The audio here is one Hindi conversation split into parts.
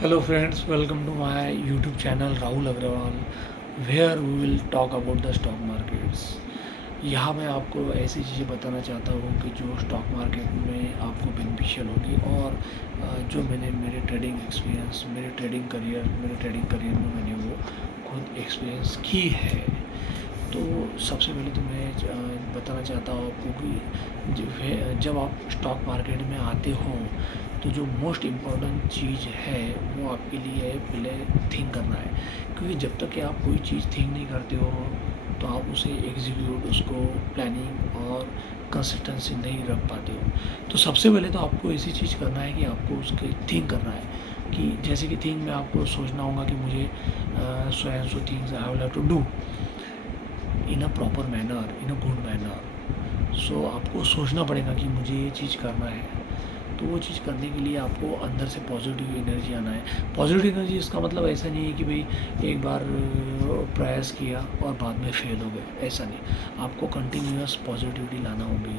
Hello friends, welcome to my YouTube channel Rahul Agrawal, where we will talk about the stock markets. यहाँ मैं आपको ऐसी चीज़ें बताना चाहता हूँ कि जो स्टॉक मार्केट में आपको बेनिफिशियल होगी और जो मैंने मेरे ट्रेडिंग एक्सपीरियंस मेरे ट्रेडिंग करियर में मैंने वो खुद एक्सपीरियंस की है। तो सबसे पहले तो मैं बताना चाहता हूँ आपको कि जब आप स्टॉक मार्केट में आते हो तो जो मोस्ट इम्पॉर्टेंट चीज़ है वो आपके लिए है पहले थिंक करना है, क्योंकि जब तक कि आप कोई चीज़ थिंक नहीं करते हो तो आप उसे एग्जीक्यूट उसको प्लानिंग और कंसिस्टेंसी नहीं रख पाते हो। तो सबसे पहले तो आपको ऐसी चीज़ करना है कि आपको उसके थिंक करना है कि जैसे कि थिंक में आपको सोचना होगा कि मुझे so and so things I will have to do in a proper manner, in a good manner. So आपको सोचना पड़ेगा कि मुझे ये चीज़ करना है। तो वो चीज़ करने के लिए आपको अंदर से पॉजिटिव एनर्जी आना है। पॉजिटिव एनर्जी इसका मतलब ऐसा नहीं है कि भाई एक बार प्रयास किया और बाद में फेल हो गए, ऐसा नहीं। आपको कंटिन्यूअस पॉजिटिविटी लाना होगी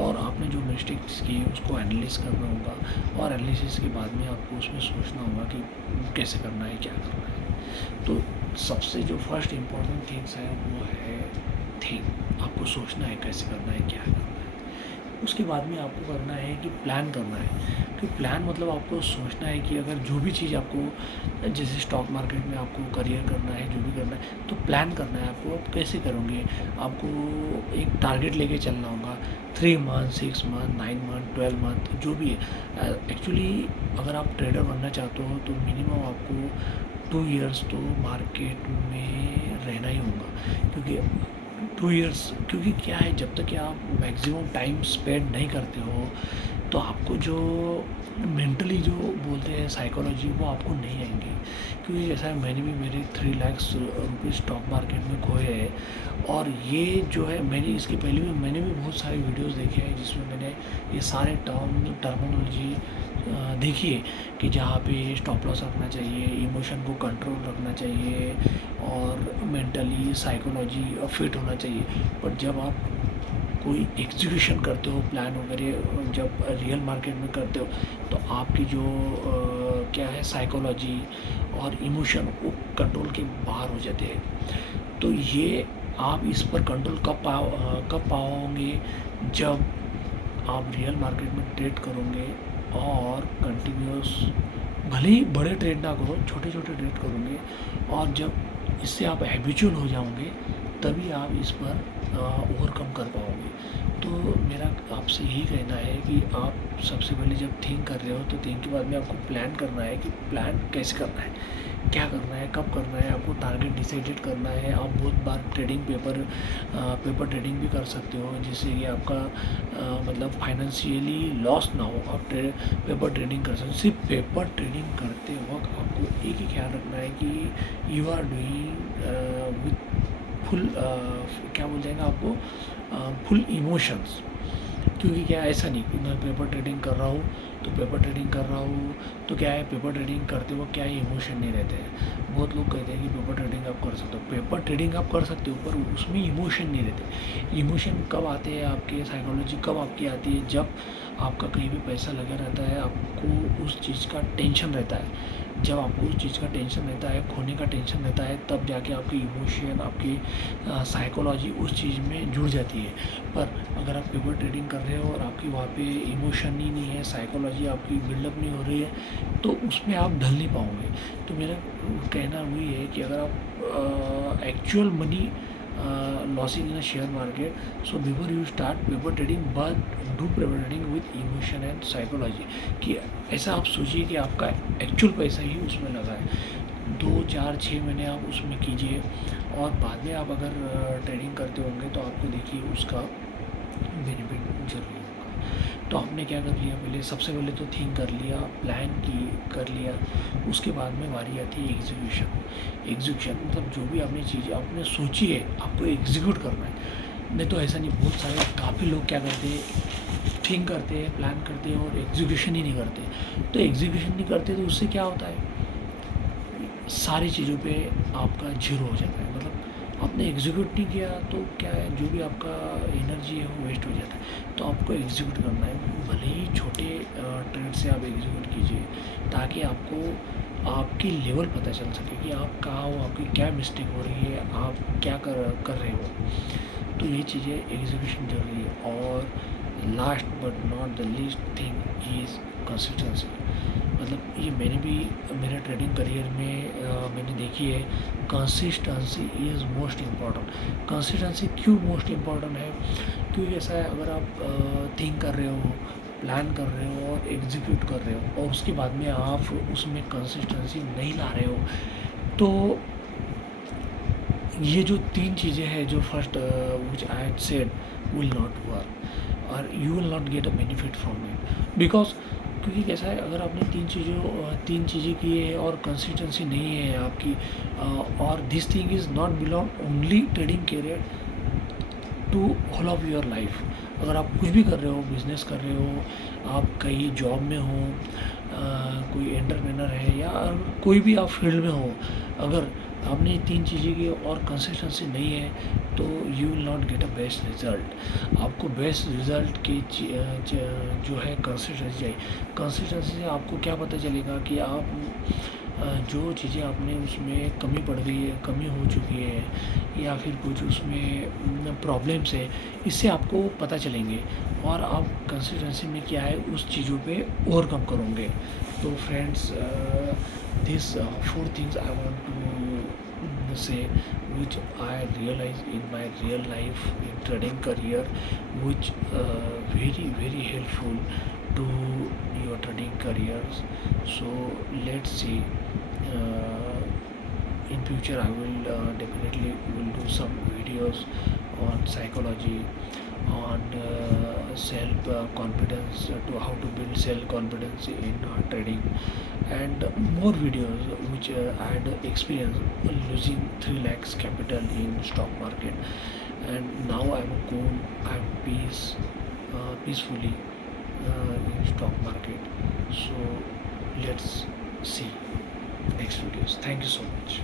और आपने जो मिस्टेक्स की उसको एनालिसिस करना होगा और एनालिसिस के बाद में आपको उसमें सोचना होगा कि कैसे करना है, क्या करना है। तो सबसे जो फर्स्ट इम्पॉर्टेंट थिंग्स है वो है थिंक। आपको सोचना है कैसे करना है, क्या करना है। उसके बाद में आपको करना है कि प्लान करना है। कि प्लान मतलब आपको सोचना है कि अगर जो भी चीज़ आपको जैसे स्टॉक मार्केट में आपको करियर करना है, जो भी करना है तो प्लान करना है आपको। आप कैसे करोगे, आपको एक टारगेट लेके चलना होगा। 3 मंथ, 6 मंथ, 9 मंथ, 12 मंथ जो भी है। एक्चुअली अगर आप ट्रेडर बनना चाहते हो तो मिनिमम आपको 2 इयर्स तो मार्केट में रहना ही होगा, क्योंकि 2 इयर्स, क्योंकि क्या है जब तक कि आप मैक्सिमम टाइम स्पेंड नहीं करते हो तो आपको जो मेंटली जो बोलते हैं साइकोलॉजी वो आपको नहीं आएंगी। क्योंकि जैसा है मैंने भी मेरे 3 लाख रुपये स्टॉक मार्केट में खोए हैं और ये जो है मैंने इसके पहले भी मैंने भी बहुत सारे वीडियोस देखे हैं जिसमें मैंने ये सारे टर्मिनोलॉजी देखिए कि जहाँ पे स्टॉप लॉस रखना चाहिए, इमोशन को कंट्रोल रखना चाहिए और मेंटली साइकोलॉजी फिट होना चाहिए। पर जब आप कोई एग्जीक्यूशन करते हो प्लान वगैरह जब रियल मार्केट में करते हो तो आपकी जो क्या है साइकोलॉजी और इमोशन वो कंट्रोल के बाहर हो जाते हैं। तो ये आप इस पर कंट्रोल कब पाओगे, जब आप रियल मार्केट में ट्रेड करोगे और कंटिन्यूस, भले ही बड़े ट्रेड ना करो, छोटे छोटे ट्रेड करोगे और जब इससे आप हैबिचुअल हो जाओगे तभी आप इस पर ओवरकम कर पाओगे। तो मेरा आपसे यही कहना है कि आप सबसे पहले जब थिंक कर रहे हो तो थिंक के बाद में आपको प्लान करना है कि प्लान कैसे करना है, क्या करना है, कब करना है। आपको टारगेट डिसाइडेड करना है। आप बहुत बार पेपर ट्रेडिंग भी कर सकते हो जिससे कि आपका मतलब फाइनेंशियली लॉस ना हो। आप पेपर ट्रेडिंग कर सकते हो। सिर्फ पेपर ट्रेडिंग करते वक्त आपको एक ही ख्याल रखना है कि you are doing with full क्या बोल जाएगा आपको, फुल इमोशंस। क्योंकि क्या है, ऐसा नहीं कि मैं पेपर ट्रेडिंग कर रहा हूँ तो पेपर ट्रेडिंग कर रहा हूँ तो क्या है, पेपर ट्रेडिंग करते वक्त क्या है इमोशन नहीं रहते हैं। बहुत लोग कहते हैं कि पेपर ट्रेडिंग आप कर सकते हो, पेपर ट्रेडिंग आप कर सकते हो पर उसमें इमोशन नहीं रहते। इमोशन कब आते हैं आपके, साइकोलॉजी कब आपकी आती है, जब आपका कहीं भी पैसा लगा रहता है, आपको उस चीज़ का टेंशन रहता है। जब आपको उस चीज़ का टेंशन रहता है, खोने का टेंशन रहता है, तब जाके आपकी इमोशन, आपकी साइकोलॉजी उस चीज़ में जुड़ जाती है। पर अगर आप पेपर ट्रेडिंग कर रहे हो और आपकी वहाँ पे इमोशन ही नहीं है, साइकोलॉजी आपकी बिल्डअप नहीं हो रही है तो उसमें आप ढल नहीं पाओगे। तो मेरा कहना वही है कि अगर आप actual money losing in a share market, so before you start paper trading but do paper trading with emotion and psychology. कि ऐसा आप सोचिए कि आपका एक्चुअल पैसा ही उसमें लगा है। 2 4 6 महीने आप उसमें कीजिए और बाद में आप अगर ट्रेडिंग करते होंगे तो आपको देखिए उसका बेनिफिट जरूर होगा। तो आपने क्या कर लिया, पहले सबसे पहले तो थिंक कर लिया, प्लान की कर लिया। उसके बाद में बारी आती है एग्जीक्यूशन। एग्जीक्यूशन मतलब जो भी आपने चीज़ आपने सोची है आपको एग्जीक्यूट करना है। नहीं तो ऐसा नहीं, बहुत सारे काफ़ी लोग क्या करते हैं, थिंक करते हैं, प्लान करते हैं और एग्जीक्यूशन ही नहीं करते। तो एग्जीक्यूशन नहीं करते तो उससे क्या होता है, सारी चीज़ों पे आपका जीरो हो जाता है। मतलब आपने एग्जीक्यूट नहीं किया तो क्या है, जो भी आपका एनर्जी है वो वेस्ट हो जाता है। तो आपको एग्जीक्यूट करना है, भले ही छोटे ट्रेड से आप एग्जीक्यूट कीजिए, ताकि आपको आपकी लेवल पता चल सके कि आप कहाँ हो, आपकी क्या मिस्टेक हो रही है, आप क्या कर रहे हो। तो ये चीज़ें एग्जीक्यूशन जरूरी है। और last but not the least thing is consistency. मतलब ये मैंने भी मेरे ट्रेडिंग करियर में मैंने देखी है, consistency is most important. Consistency क्यों मोस्ट इम्पॉर्टेंट है? क्योंकि ऐसा है, अगर आप थिंक कर रहे हो, प्लान कर रहे हो और एग्जीक्यूट कर रहे हो और उसके बाद में आप उसमें कंसिस्टेंसी नहीं ला रहे हो, तो ये जो तीन चीज़ें हैं, जो first which I had said will not work or you will not get a benefit from it. Because क्योंकि कैसा है, अगर आपने तीन चीज़ें की है और कंसिस्टेंसी नहीं है आपकी, और this thing is not belong only trading career to whole of your life. अगर आप कुछ भी कर रहे हो, बिजनेस कर रहे हो, आप कहीं जॉब में हो, कोई एंटरप्रेनर है, या कोई भी आप फील्ड में हो, अगर आपने ये तीन चीज़ें की और कंसिस्टेंसी नहीं है, तो you will not get a best result. आपको बेस्ट रिज़ल्ट की जो है कंसिस्टेंसी चाहिए। कंसिस्टेंसी से आपको क्या पता चलेगा कि आप जो चीज़ें आपने उसमें कमी पड़ गई है, कमी हो चुकी है, या फिर कुछ उसमें प्रॉब्लम्स है, इससे आपको पता चलेंगे और आप कंसिस्टेंसी में क्या है उस चीज़ों पे ओवरकम करोगे। तो friends, this 4 things I want to say which I realize in my real life in trading career, which very helpful to your trading careers. So let's see, uh, in future I will definitely will do some videos on psychology, on self confidence, to how to build self confidence in trading, and more videos which I had experience losing 3 lakhs capital in stock market, and now I'm cool, I'm peacefully in stock market. So let's see next videos. Thank you so much.